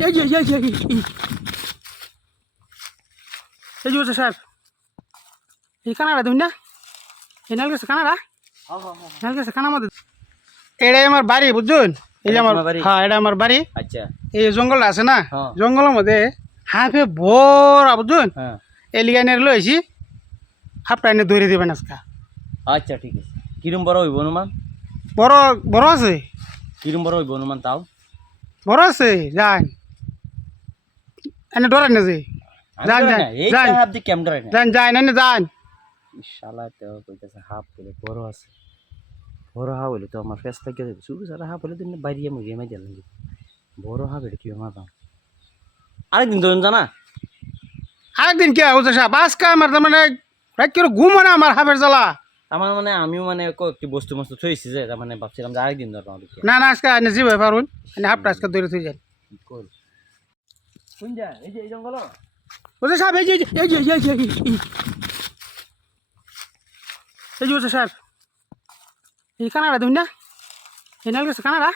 এই যে স্যার এই কানাডা তুমি না এই নাল গেছে কানাডা নাল গেছে কানা মধ্যে এটাই আমার বাড়ি বুঝছেন এই যে আমার হ্যাঁ এটা আমার বাড়ি আচ্ছা এই জঙ্গল আছে না জঙ্গলের মধ্যে হাফে বড় বুঝছেন এই লিগানের লইছি হাফটা এনে ধরে দেবেন আজকে আচ্ছা ঠিক আছে কিরম বড় হইব অনুমান বড় বড় আছে কিরম বড় হইব অনুমান তাও বড় আছে যান এনে ডরেন না যে যান যান এই যান হাফ দি কেম ধরে না যান যান এনে যান শালা তো কইতাছে হাফ বলে বড় আছে বড় হাফ হইলে তো আমার ফেস লাগিয়ে দেবে শুরু সারা হাফ হলে দিন বাইরে মুড়িয়ে মাই দিলাম বড় হাফ এটা কি মাথা আরেকদিন ধরুন জানা আরেকদিন কি হচ্ছে সাহেব আজকে আমার মানে কেউ ঘুম না আমার হাফের জ্বালা আমার মানে আমিও মানে কয়েকটি বস্তু মস্তু থইছি যে তার মানে ভাবছিলাম যে আরেকদিন ধরবো না না আজকে এনে যাবে পারুন এনে হাফটা আজকে ধরে থই যান কোন যা এই যে এই জঙ্গল বুঝে সাহেব এই যে বুঝে স্যার এই কানাডা তুমি না এই নাল গেছে কানাডা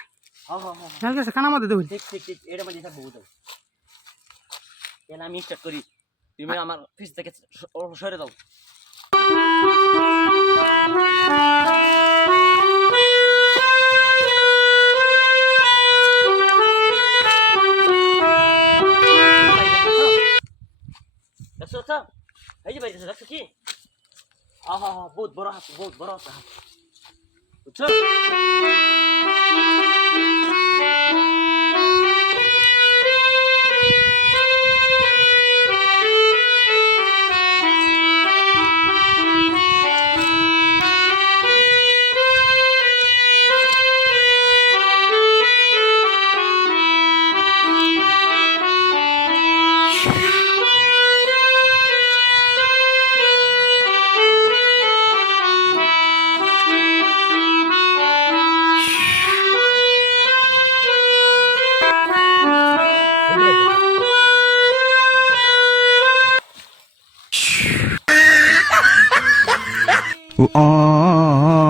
নাল গেছে কানা মধ্যে দেখুন ঠিক ঠিক ঠিক এটা মানে থাকবো বুঝো এলা আমি স্টার্ট করি তুমি আমার পিছ থেকে সরে দাও দেখছো তো এই যে বাইরে দেখছো কি আহা বহুত বড় হাত বুঝছো Oh